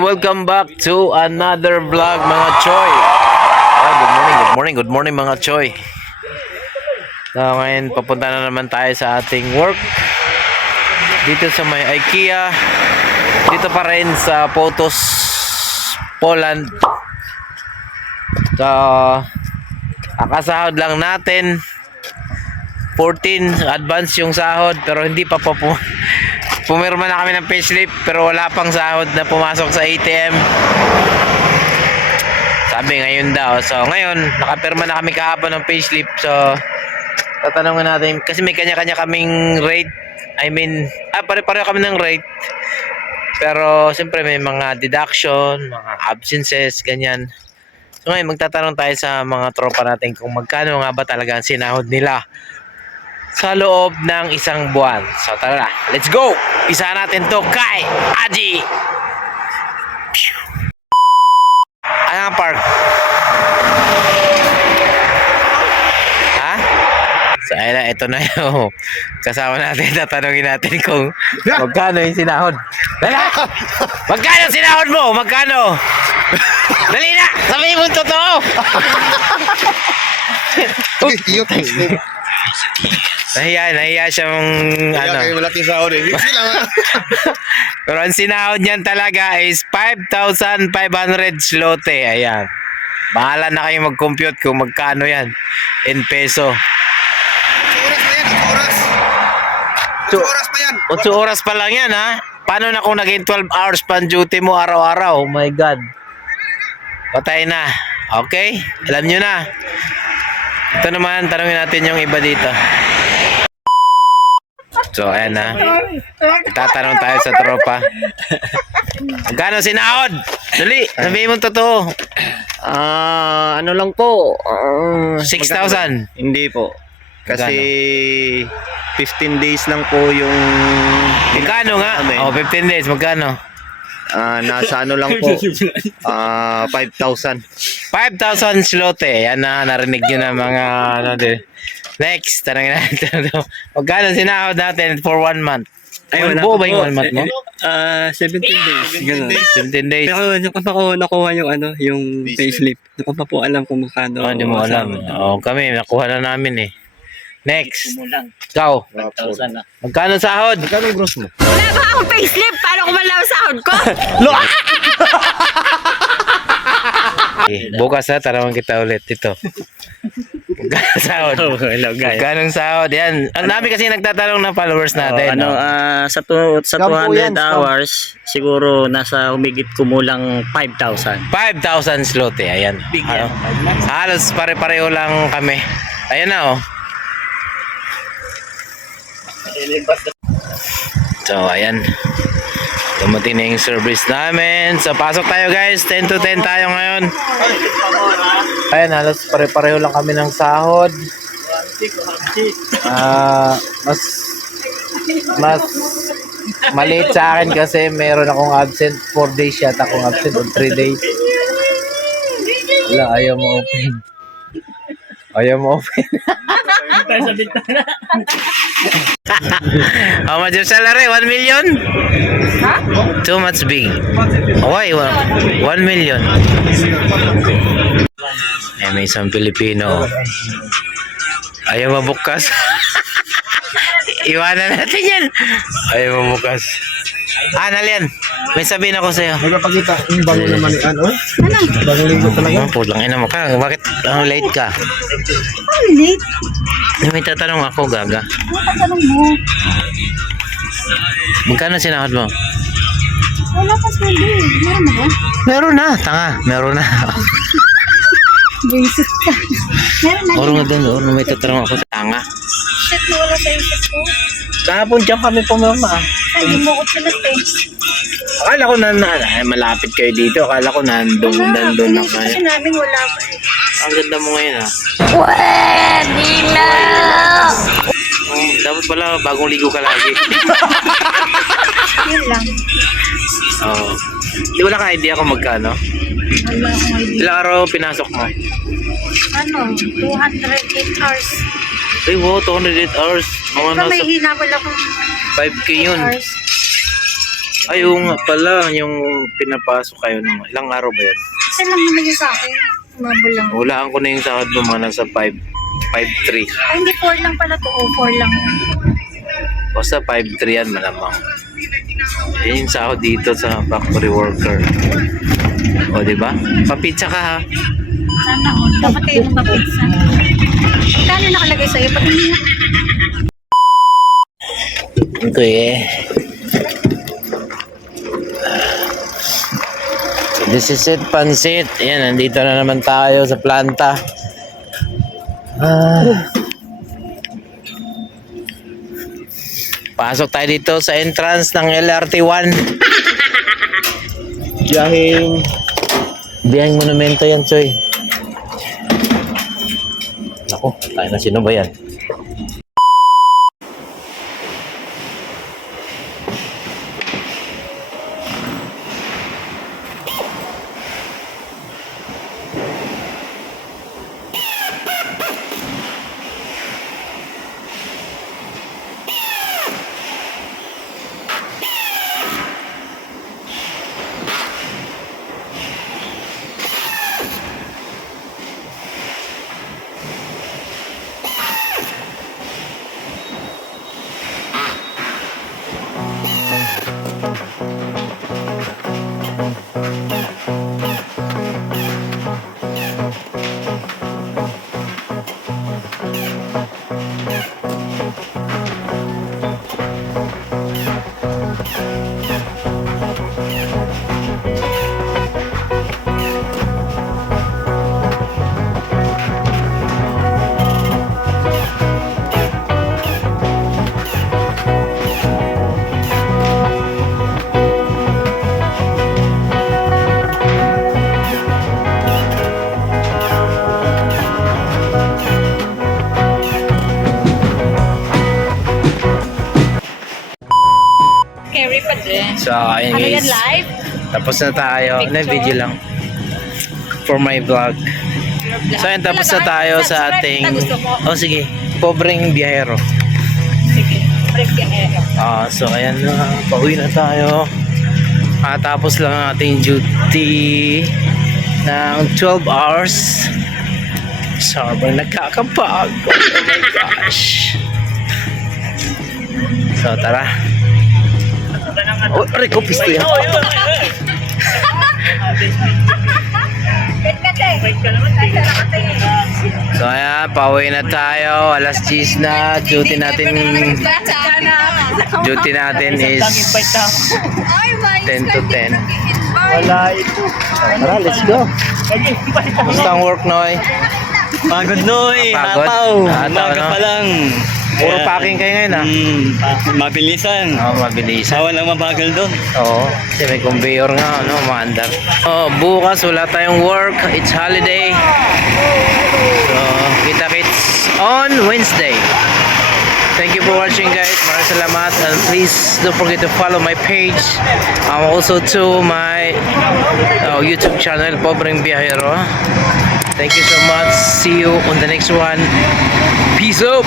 Welcome back to another vlog mga Choy. Good morning mga Choy. So, ngayon papunta na naman tayo sa ating work dito sa may IKEA. Dito pa rin sa Potos, Poland. So, akasahod lang natin 14 advance yung sahod, pero hindi pa pumirma na kami ng payslip, pero wala pang sahod na pumasok sa ATM. Sabi ngayon daw. So ngayon nakapirma na kami kahapon ng payslip. So tatanungin natin kasi may kanya-kanya kaming rate. Pare-pareho kami ng rate. Pero siyempre may mga deduction, mga absences, ganyan. So ngayon magtatanong tayo sa mga tropa natin kung magkano nga ba talaga ang sinahod nila sa loob ng isang buwan. So tara, let's go! Isa natin to kay Aji! Anong park? Ha? So ayun na, ito na yung kasama natin. Tatanungin natin kung magkano yung sinahod. Dala! Magkano sinahod mo? Magkano? Dali na! Sabihin mo totoo! Nahiya siyang Kaya malaking sahod eh. Pero ang sinahod niyan talaga is 5,500 zloty. Ayan. Bahala na kayo mag-compute kung magkano yan in peso. 8 oras pa yan. 8 oras pa lang yan, ha? Paano na kung naging 12 hours pan duty mo araw-araw? Oh my God. Patay na. Okay? Alam nyo na. Ito naman, tanongin natin yung iba dito. So, ayan na. Tatanong tayo sa tropa. Magkano sinahod? Dali, sabihin mo totoo. Ano lang po? 6,000. Hindi po. Kasi 15 days lang po yung Magkano nga? namin. 15 days. Magkano? Nasa ano lang po? 5,000. 5,000 zloty. Yan na, narinig nyo na mga ano din. Next, tanongin natin. Magkano sinahod natin for 1 month? Ayun, buo ba yung 1 month mo? 17 days. Ganun. 17 days. Pero hindi ko pa ko nakuha yung yung payslip. Hindi ko pa po alam kung magkano. Hindi mo alam. Kami, nakuha na namin eh. Next. Ikaw. 5,000 na. Magkano sahod? Magkano gross mo? Wala ba akong payslip? Paano ko malaw sahod ko? Bukas na, tanawin kita ulit. Ito. Magkano sahod? Hello guys. Magkano sahod? Yan. Ang dami kasi nagtatanong ng followers natin. Sa 200 hours, siguro nasa humigit kumulang 5,000. 5,000 zloty. Ayan. Halos pare-pareho lang kami. Ayan na oh. So, ayan. Dumating na yung service namin. So, pasok tayo guys. 10 to 10 tayo ngayon. Ayan, halos pare-pareho lang kami ng sahod. Mas maliit sa akin kasi meron akong absent 4 days yata akong absent o 3 days. Wala, ayaw mo open. Ayaw mo open. How much your salary? 1 million? Too much big. Why? 1 million. May isang Pilipino. Ayaw mabukas. Iwanan natin yan. Ayaw mabukas. Nalian. May sabihin ako sa'yo. Magpapakita yung bago naman ni ano? Bagong linggo talaga. Pulang ina mo ka. Bakit late ka? Late? May tatanong ako, Gaga. Ano tatanong mo? Magkano sinahod mo? Wala pa sweldo eh. Meron na ba? Meron na. Tanga. Meron na. Basic ka. Meron na. Oro nga din. Oro may tatanong ako. Tanga. Shit, nawala sa isip ko. Kahapon dyan kami pumirma. Ay, hindi mo ko pinatay. Akala ko malapit kayo dito. Akala ko nandun na kayo. Kasi namin wala pa eh. Ang ganda mo ngayon ha. Pwede na! Dapat pala bagong ligo ka lagi. Yun lang. Di wala ka idea kung magkano? Wala akong idea. Ilang araw pinasok mo? Ano? 208 hours. Ay wow, 208 hours. Mga Ikaw may nasa hinabol akong 5K yun. hours. Ay, oo nga pala, yung pinapasok kayo nung ilang araw ba yun? Isa lang naman yung sa akin. Umabol lang. Hulaan ko na yung sahod mo mga nasa 5.3. Ay, hindi 4 lang pala to. O, 4 lang. Basta 5.3 yan malamang. Yan yung sahod dito sa factory worker. O, di ba? Papitsa ka ha. Sana o. Dapat kayo magpapizza. Kano nakalagay sa'yo? Pati niya. Ito eh. This is it, pansit. Ayan, nandito na naman tayo sa planta. Pasok tayo dito sa entrance ng LRT1. Biyaheng Biyaheng monumento yan, Choy. Naku, tayo na sino ba yan? Carry pa din. So, ayun Ano yan, guys. live? Tapos na tayo. Ano, video lang. For my vlog. So, ayun, tapos na tayo sa ating... Oh, sige. Pobreng biyahero. Sige. Break yung air. So, ayan na. Pauwi na tayo. Tapos lang ang ating duty ng 12 hours. Sobrang nakakapagod. Oh my gosh. So, tara. Oh, aray ko, pisto yan. So, ayan, pauwi na tayo. Alas 10 na. Duty natin is 10 to 10. wala ito. Tara, let's go. Gusto ang work, Noy? Pagod Noy, Pagod? hataw. Hataw, Umaga no? pa lang. Puro Kaya, packing kayo ngayon, ah. Mabilisan. Mabilis. Sawa lang mabagal doon. Oo, kasi may conveyor nga, ano, maandar. Bukas wala tayong work. It's holiday. So, kita-kits on Wednesday. Thank you for watching, guys. Maraming salamat. And please don't forget to follow my page. Also to my YouTube channel, Pobreng Biyahero. Thank you so much. See you on the next one. Peace out.